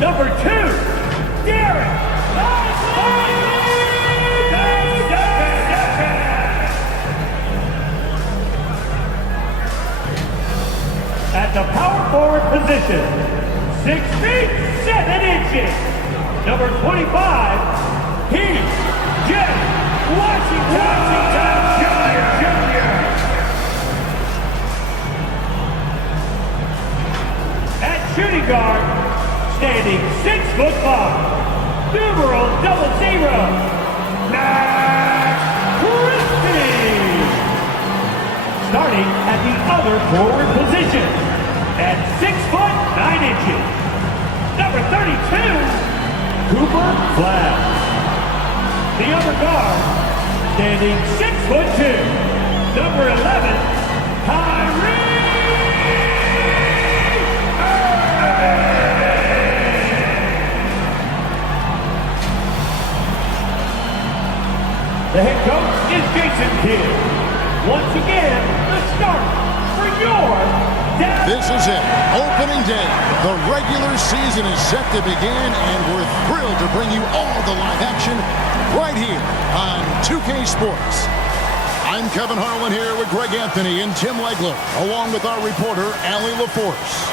Number 2, Derek. At the power forward position, 6 feet 7 inches, number 25, Heath J. Washington Jr. At shooting guard, standing 6'5", numeral 00, Max Christie. Starting at the other forward position, at 6'9", number 32, Cooper Flagg. The other guard, standing 6'2", number 11, Kyrie. The head coach is Jason Kidd. Once again, the start for your Dallas. This is it, opening day. The regular season is set to begin, and we're thrilled to bring you all the live action right here on 2K Sports. I'm Kevin Harlan here with Greg Anthony and Tim Legler, along with our reporter, Allie LaForce.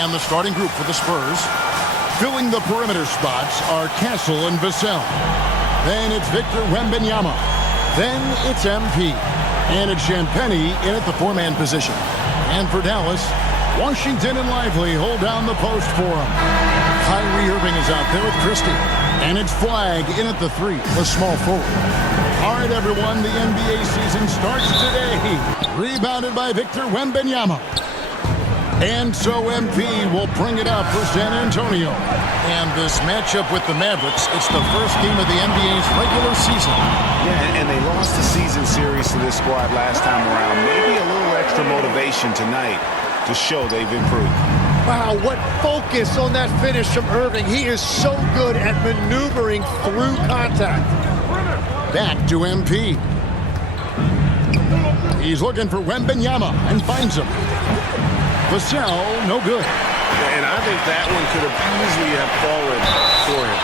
And the starting group for the Spurs, filling the perimeter spots, are Castle and Vassell. Then it's Victor Wembanyama. Then it's MP. And it's Champagnie in at the four-man position. And for Dallas, Washington and Lively hold down the post for him. Kyrie Irving is out there with Christie. And it's Flagg in at the 3, the small forward. All right, everyone, the NBA season starts today. Rebounded by Victor Wembanyama. And so MP will bring it up for San Antonio. And this matchup with the Mavericks, it's the first game of the NBA's regular season. Yeah, and they lost the season series to this squad last time around. Maybe a little extra motivation tonight to show they've improved. Wow, what focus on that finish from Irving. He is so good at maneuvering through contact. Back to MP. He's looking for Wembanyama and finds him. Vassell, no good. And I think that one could have easily have fallen for him.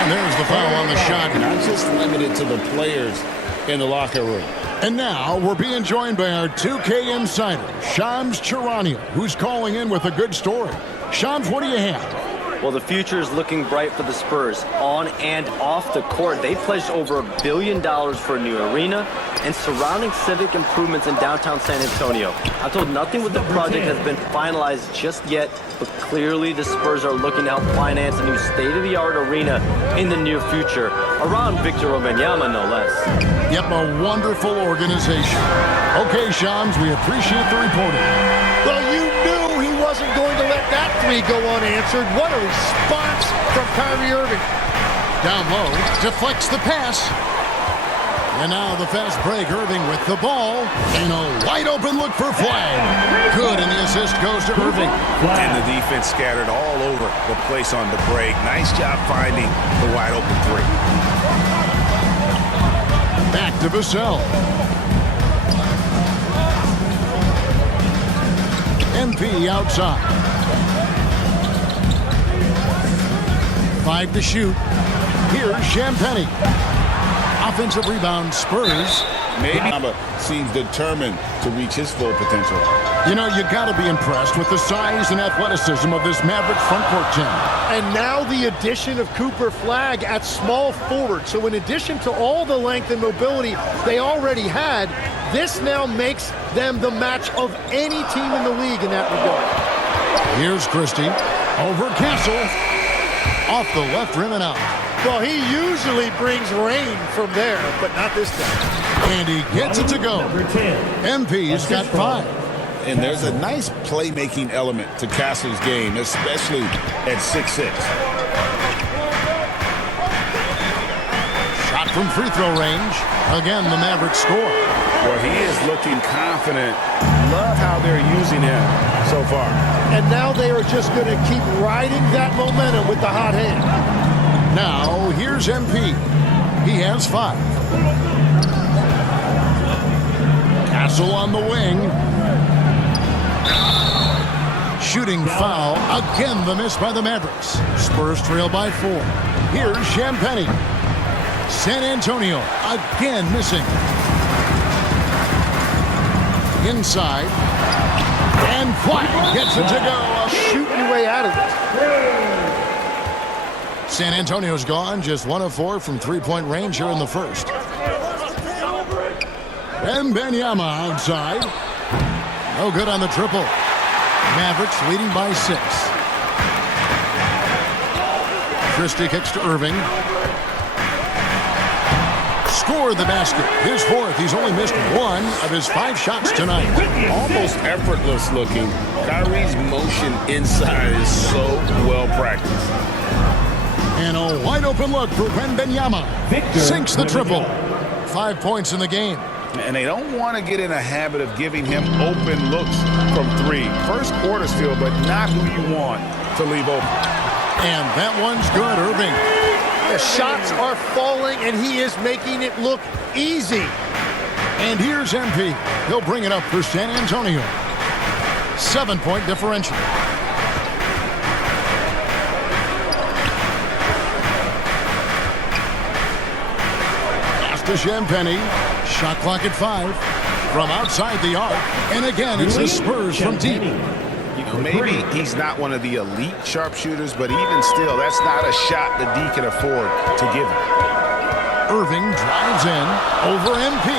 And there's the foul on the shot. Not just limited to the players in the locker room. And now we're being joined by our 2K insider, Shams Charania, who's calling in with a good story. Shams, what do you have? Well, the future is looking bright for the Spurs. On and off the court, they pledged over $1 billion for a new arena and surrounding civic improvements in downtown San Antonio. I'm told nothing with the project has been finalized just yet, but clearly the Spurs are looking to help finance a new state-of-the-art arena in the near future, around Victor Wembanyama, no less. Yep, a wonderful organization. Okay, Shams, we appreciate the reporting. Well, you knew he wasn't going to let that 3 go unanswered. What a response from Kyrie Irving. Down low, deflects the pass. And now the fast break, Irving with the ball. And a wide open look for Flagg. Good, and the assist goes to Irving. And the defense scattered all over the place on the break. Nice job finding the wide open 3. Back to Vassell. MP outside. 5 to shoot. Here's Champagnie. Offensive rebound, Spurs. Maybe seems determined to reach his full potential. You know, you got to be impressed with the size and athleticism of this Mavericks front court team. And now the addition of Cooper Flagg at small forward. So in addition to all the length and mobility they already had, this now makes them the match of any team in the league in that regard. Here's Christie. Over Castle. Off the left rim and out. Well, he usually brings rain from there, but not this time. And he gets it to go. MP's got 5. And there's a nice playmaking element to Castle's game, especially at 6'6". Shot from free throw range. Again, the Mavericks score. Well, he is looking confident. Love how they're using him so far. And now they are just going to keep riding that momentum with the hot hand. Now, here's MP. He has 5. Castle on the wing. Shooting foul. Again, the miss by the Mavericks. Spurs trail by 4. Here's Champagnie. San Antonio again missing. Inside. And Flagg gets it to go. Shooting your way out of it. San Antonio's gone. Just 1 of 4 from three-point range here in the first. Wembanyama outside. No good on the triple. Mavericks leading by 6. Christie kicks to Irving. Scored the basket. His 4th. He's only missed 1 of his 5 shots tonight. Almost effortless looking. Kyrie's motion inside is so well practiced. And a wide open look for Wembanyama. Sinks the triple. 5 points in the game. And they don't want to get in a habit of giving him open looks from 3. First quarter's feel, but not who you want to leave open. And that one's good, Irving. The shots are falling, and he is making it look easy. And here's MP. He'll bring it up for San Antonio. 7-point differential. Pass to Champagnie. Shot clock at 5. From outside the arc. And again, it's the Spurs from deep. Maybe he's not one of the elite sharpshooters, but even still, that's not a shot that D can afford to give him. Irving drives in over MP.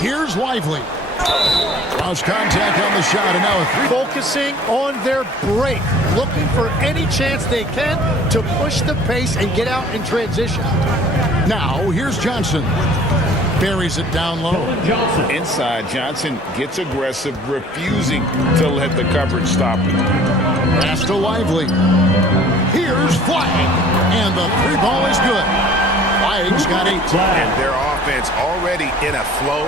Here's Lively. Cross contact on the shot, and now a 3. Focusing on their break, looking for any chance they can to push the pace and get out in transition. Now here's Johnson. Buries it down low. Inside, Johnson gets aggressive, refusing to let the coverage stop him. Pass to Lively. Here's Flagg. And the 3 ball is good. Flagg's got 8. And their offense already in a flow.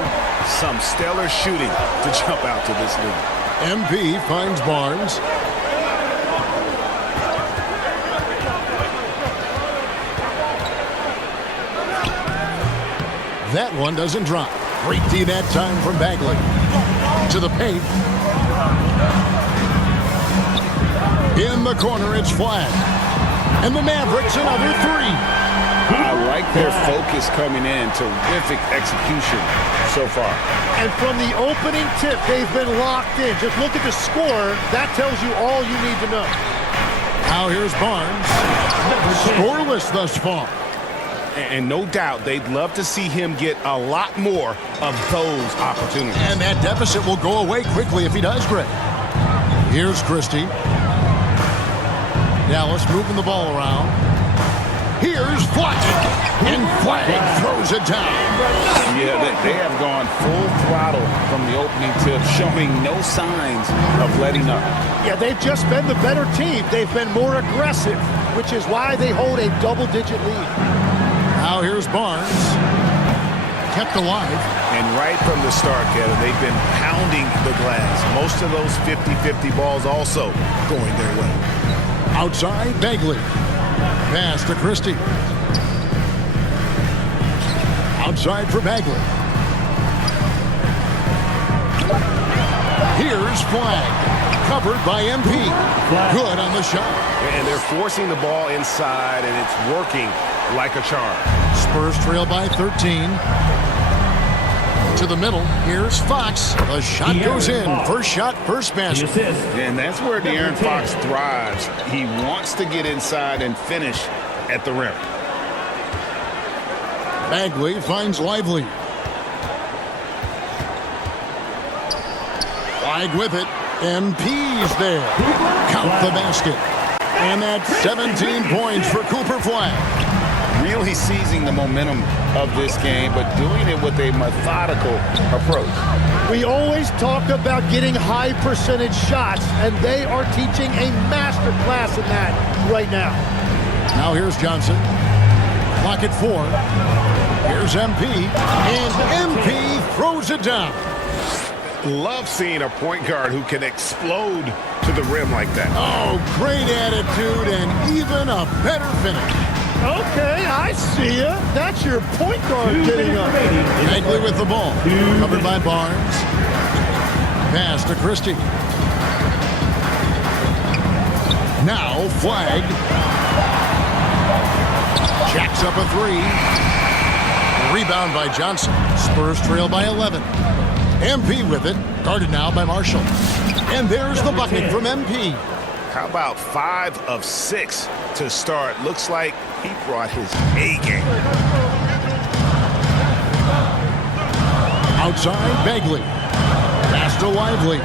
Some stellar shooting to jump out to this lead. MP finds Barnes. That one doesn't drop. Great D that time from Bagley. To the paint. In the corner, it's Flagg. And the Mavericks another 3. I like their focus coming in. Terrific execution so far. And from the opening tip, they've been locked in. Just look at the score. That tells you all you need to know. Now here's Barnes. Scoreless thus far. And no doubt they'd love to see him get a lot more of those opportunities. And that deficit will go away quickly if he does, Greg. Here's Christie. Dallas moving the ball around. Here's Flagg. And Flagg throws it down. Yeah, they have gone full throttle from the opening tip, showing no signs of letting up. Yeah, they've just been the better team. They've been more aggressive, which is why they hold a double-digit lead. Now here's Barnes. Kept alive. And right from the start, Kevin, they've been pounding the glass. Most of those 50-50 balls also going their way. Outside, Bagley. Pass to Christie. Outside for Bagley. Here's Flagg. Covered by MP. Good on the shot. And they're forcing the ball inside, and it's working like a charm. Spurs trail by 13. To the middle. Here's Fox. The shot goes in. First shot, first basket. And that's where De'Aaron Fox thrives. He wants to get inside and finish at the rim. Bagley finds Lively. Flagg with it. MP's there. Count the basket. And that's 17 points for Cooper Flagg. Really seizing the momentum of this game, but doing it with a methodical approach. We always talk about getting high percentage shots, and they are teaching a master class in that right now. Now here's Johnson. Clock at 4. Here's MP. And MP throws it down. Love seeing a point guard who can explode to the rim like that. Oh, great attitude and even a better finish. Okay, I see ya. That's your point guard getting up. Bagley with the ball. Covered by Barnes. Pass to Christie. Now Flagg. Jacks up a three. Rebound by Johnson. Spurs trail by 11. MP with it. Guarded now by Marshall. And there's the bucket from MP. How about 5 of 6 to start? Looks like he brought his A game. Outside, Bagley. Pass to Lively.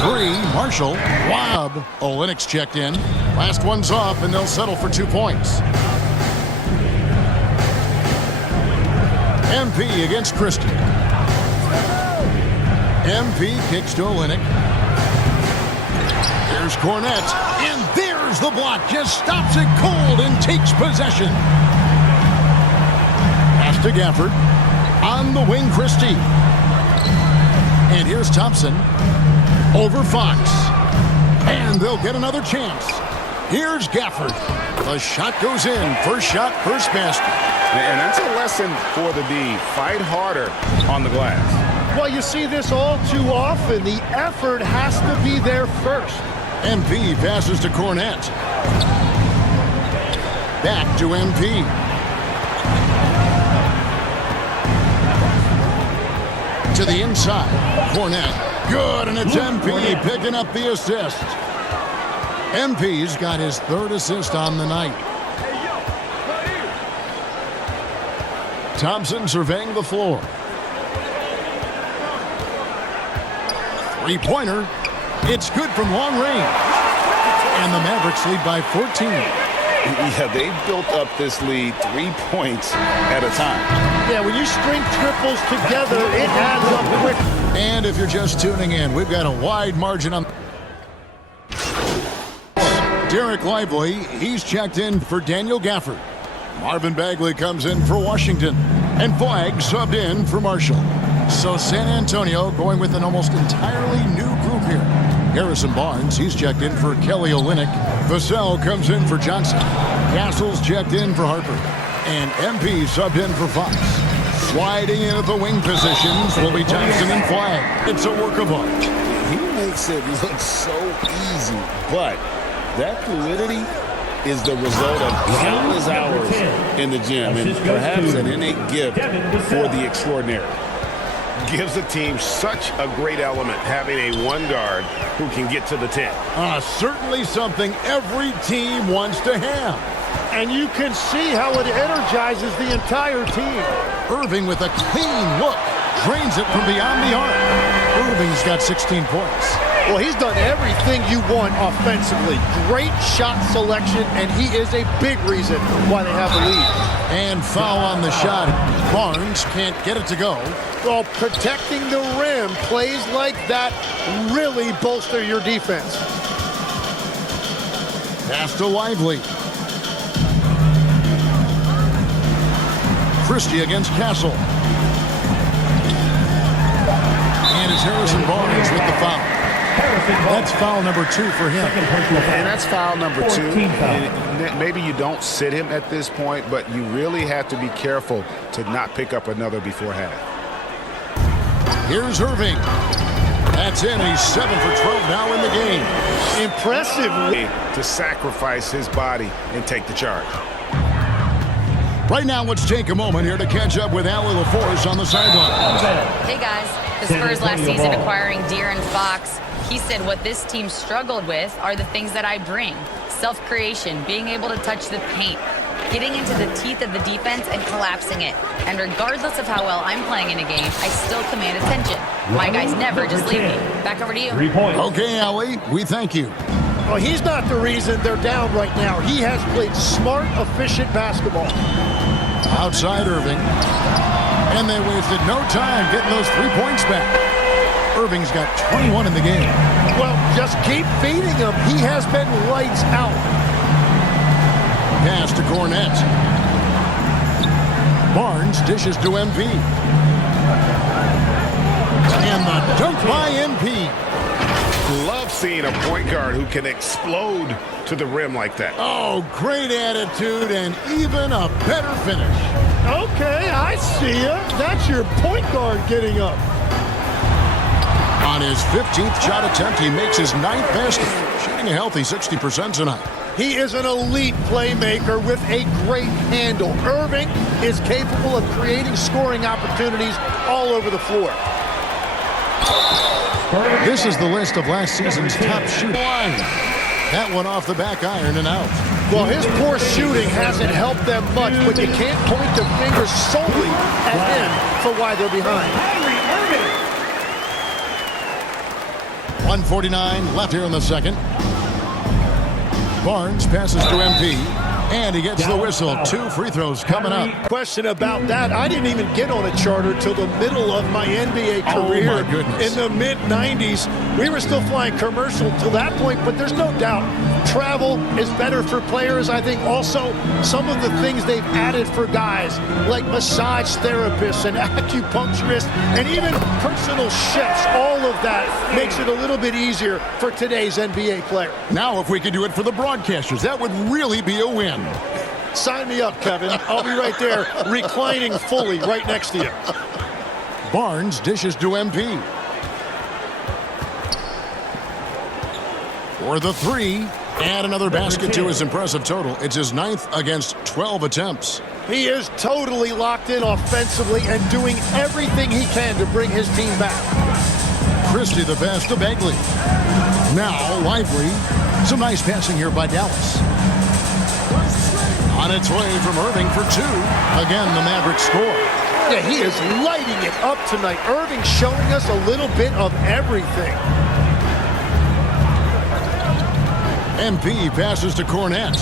3, Marshall. Lob. Olynyk's checked in. Last one's off, and they'll settle for 2 points. MP against Christie. MP kicks to Olynyk. Here's Cornette. And there's the block. Just stops it cold and takes possession. Pass to Gafford. On the wing, Christie. And here's Thompson. Over Fox. And they'll get another chance. Here's Gafford. The shot goes in. First shot, first basket. And that's a lesson for the D. Fight harder on the glass. Well, you see this all too often. The effort has to be there first. MP passes to Cornette. Back to MP. To the inside. Cornette. Good, and it's MP picking up the assist. MP's got his 3rd assist on the night. Thompson surveying the floor. Three-pointer. It's good from long range. And the Mavericks lead by 14. Yeah, they've built up this lead 3 points at a time. Yeah, when you string triples together, it adds up quick. And if you're just tuning in, we've got a wide margin on. Derek Lively, he's checked in for Daniel Gafford. Marvin Bagley comes in for Washington. And Flagg subbed in for Marshall. So San Antonio going with an almost entirely new group here. Harrison Barnes, he's checked in for Kelly Olynyk. Vassell comes in for Johnson. Castle's checked in for Harper. And MP subbed in for Fox. Sliding in at the wing positions will be Thompson and Flagg. It's a work of art. He makes it look so easy, but that fluidity is the result of countless hours in the gym and perhaps an innate gift for the extraordinary. Gives the team such a great element having a one guard who can get to the 10. Certainly something every team wants to have. And you can see how it energizes the entire team. Irving with a clean look. Drains it from beyond the arc. Irving's got 16 points. Well, he's done everything you want offensively. Great shot selection, and he is a big reason why they have the lead. And foul on the shot. Barnes can't get it to go. Well, protecting the rim, plays like that really bolster your defense. Pass to Lively. Christie against Castle. And it's Harrison Barnes with the foul. That's foul number 2 for him. And that's foul number 2. And maybe you don't sit him at this point, but you really have to be careful to not pick up another before half. Here's Irving. That's in. He's 7 for 12 now in the game. Impressive. To sacrifice his body and take the charge. Right now, let's take a moment here to catch up with Allie LaForce on the sideline. Hey, guys. The Spurs last season acquiring De'Aaron Fox. He said what this team struggled with are the things that I bring. Self-creation, being able to touch the paint, getting into the teeth of the defense and collapsing it. And regardless of how well I'm playing in a game, I still command attention. My guys never just leave me. Back over to you. 3 points. Okay, Allie, we thank you. Well, he's not the reason they're down right now. He has played smart, efficient basketball. Outside Irving. And they wasted no time getting those 3 points back. Irving's got 21 in the game. Well, just keep feeding him. He has been lights out. Pass to Cornette. Barnes dishes to MP. And the dunk by MP. Love seeing a point guard who can explode to the rim like that. Oh, great attitude and even a better finish. Okay, I see you. That's your point guard getting up. On his 15th shot attempt, he makes his 9th basket, shooting a healthy 60% tonight. He is an elite playmaker with a great handle. Irving is capable of creating scoring opportunities all over the floor. This is the list of last season's top shooting. That one off the back iron and out. Well, his poor shooting hasn't helped them much, but you can't point the finger solely at him for why they're behind. 1:49 left here in the second. Barnes passes to MP, and he gets the whistle. 2 free throws coming up. Question about that. I didn't even get on a charter till the middle of my NBA career. Oh, my goodness. In the mid-90s. We were still flying commercial till that point, but there's no doubt travel is better for players. I think also some of the things they've added for guys like massage therapists and acupuncturists and even personal chefs, all of that makes it a little bit easier for today's NBA player. Now if we could do it for the broadcasters, that would really be a win. Sign me up, Kevin. I'll be right there reclining fully right next to you. Barnes dishes to MP. For the 3, and another basket to his impressive total. It's his 9th against 12 attempts. He is totally locked in offensively and doing everything he can to bring his team back. Christie the pass to Bagley. Now Lively. Some nice passing here by Dallas. On its way from Irving for 2. Again, the Mavericks score. Yeah, he is lighting it up tonight. Irving showing us a little bit of everything. MP passes to Cornette.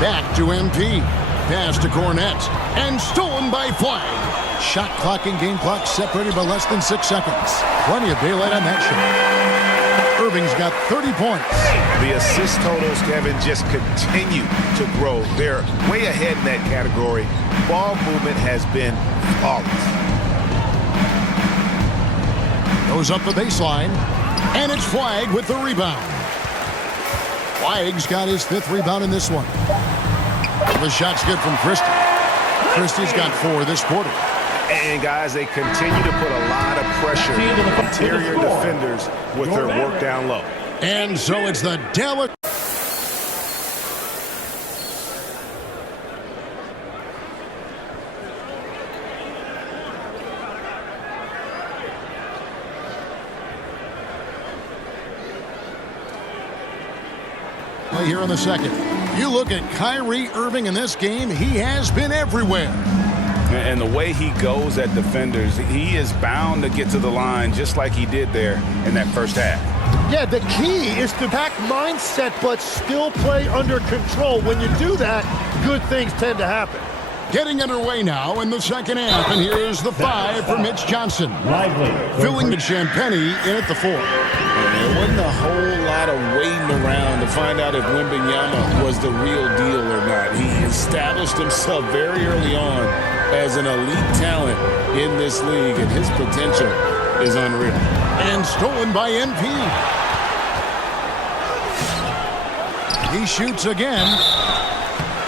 Back to MP. Pass to Cornette. And stolen by Flagg. Shot clock and game clock separated by less than 6 seconds. Plenty of daylight on that shot. Irving's got 30 points. The assist totals, Kevin, just continue to grow. They're way ahead in that category. Ball movement has been flawless. Goes up the baseline. And it's Flagg with the rebound. Flagg's got his 5th rebound in this one. The shot's good from Christie. Christie's got 4 this quarter. And, guys, they continue to put a lot of pressure on interior defenders with their work down low. And so it's the Dallas. Here in the second. You look at Kyrie Irving in this game, he has been everywhere. And the way he goes at defenders, he is bound to get to the line just like he did there in that first half. Yeah, the key is to pack mindset but still play under control. When you do that, good things tend to happen. Getting underway now in the second half, and here's the 5 for Mitch Johnson. Filling the Champagne in at the 4. There wasn't a whole lot of waiting around to find out if Wembanyama was the real deal or not. He established himself very early on as an elite talent in this league, and his potential is unreal. And stolen by MP. He shoots again.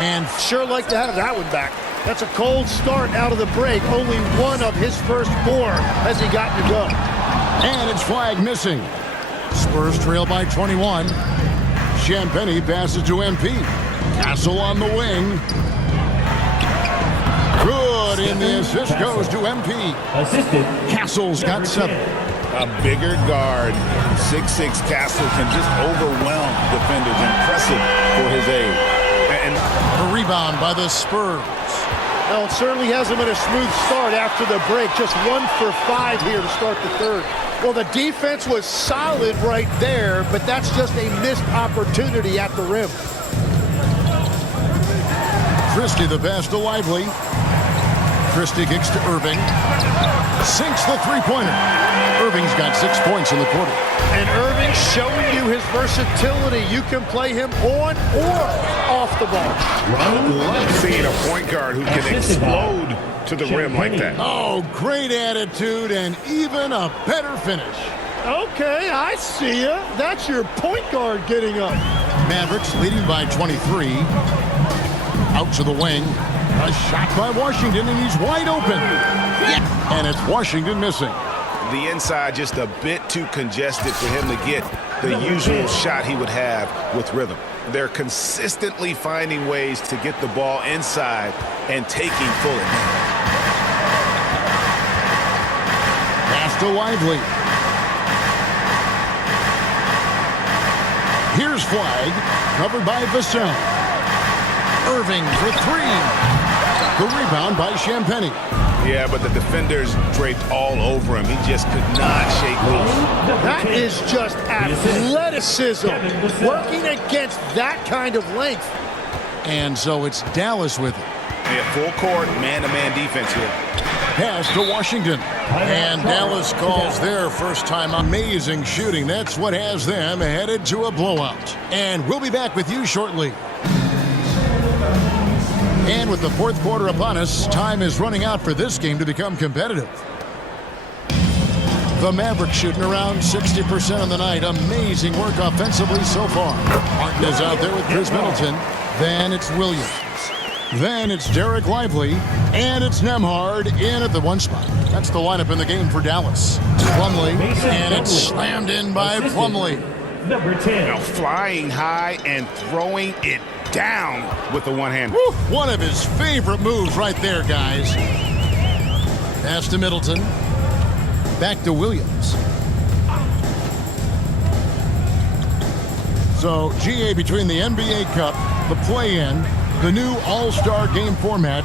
And sure like to have that one back. That's a cold start out of the break. Only one of his first 4 has he gotten to go. And it's Flagg missing. Spurs trail by 21. Champagne passes to MP. Castle on the wing. Good, and the assist goes to MP. Assisted. Castle's got 7. A bigger guard, 6'6" Castle, can just overwhelm defenders. Impressive for his age. And a rebound by the Spurs. Well, it certainly hasn't been a smooth start after the break. Just 1 for 5 here to start the third. Well, the defense was solid right there, but that's just a missed opportunity at the rim. Christie the pass to Lively. Christie kicks to Irving. Sinks the three-pointer. Irving's got 6 points in the quarter. And Irving showing you his versatility. You can play him on or off the ball. Seeing a point guard who can explode to the rim like that. Oh, great attitude and even a better finish. Okay, I see ya. That's your point guard getting up. Mavericks leading by 23. Out to the wing. A shot by Washington, and he's wide open. And it's Washington missing. The inside just a bit too congested for him to get the usual shot he would have with rhythm. They're consistently finding ways to get the ball inside and taking full advantage. Pass to Lively. Here's Flagg, covered by Vassell. Irving for three. The rebound by Champagnie. Yeah, but the defenders draped all over him. He just could not shake loose. That is just athleticism, working against that kind of length. And so it's Dallas with it. Yeah, full court, man-to-man defense here. Pass to Washington. And Dallas calls their first time. Amazing shooting. That's what has them headed to a blowout. And we'll be back with you shortly. And with the fourth quarter upon us, time is running out for this game to become competitive. The Mavericks shooting around 60% on the night. Amazing work offensively so far. Martin is out there with Chris Middleton. Then it's Williams. Then it's Derek Lively. And it's Nembhard in at the one spot. That's the lineup in the game for Dallas. Plumlee. And it's slammed in by Plumlee. Number 10. Now flying high and throwing it down with the one-hand. One of his favorite moves right there, guys. Pass to Middleton. Back to Williams. So, GA between the NBA Cup, the play-in, the new All-Star game format,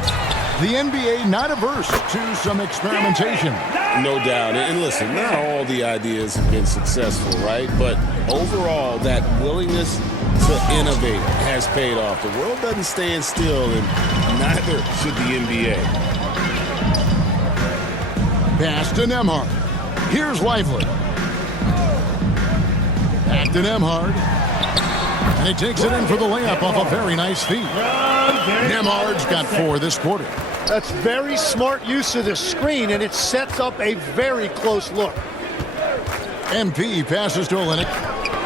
the NBA not averse to some experimentation. No doubt. And listen, not all the ideas have been successful, right? But overall, that willingness to innovate has paid off. The world doesn't stand still, and neither should the NBA. Pass to Nembhard. Here's Lively. Back to Nembhard. And he takes it in for the layup off a very nice feed. Nembhard's got 4 this quarter. That's very smart use of the screen, and it sets up a very close look. MP passes to Olynyk.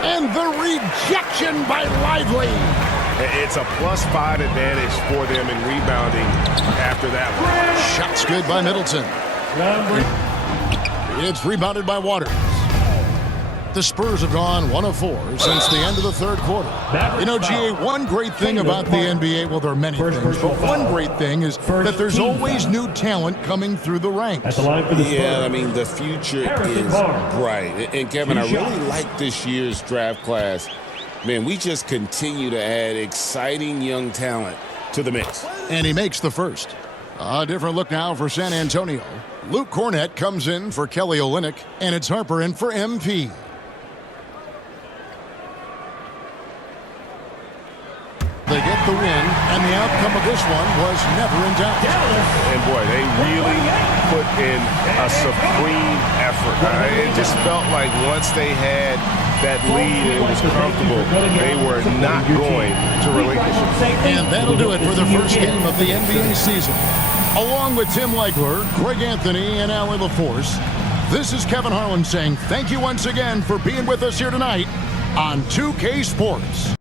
And the rejection by Lively. It's a +5 advantage for them in rebounding after that one. Shots good by Middleton. It's rebounded by Waters. The Spurs have gone 1 of 4 since the end of the third quarter. You know, GA, one great thing about the NBA, well, there are many things, but one great thing is that there's always new talent coming through the ranks. Yeah, I mean, the future is bright. And Kevin, I really like this year's draft class. Man, we just continue to add exciting young talent to the mix. And he makes the first. A different look now for San Antonio. Luke Cornett comes in for Kelly Olynyk, and it's Harper in for MP. They get the win, and the outcome of this one was never in doubt. And boy, they really put in a supreme effort. It just felt like once they had that lead and it was comfortable, they were not going to relinquish it. And that'll do it for the first game of the NBA season. Along with Tim Legler, Greg Anthony, and Allie LaForce, this is Kevin Harlan saying thank you once again for being with us here tonight on 2K Sports.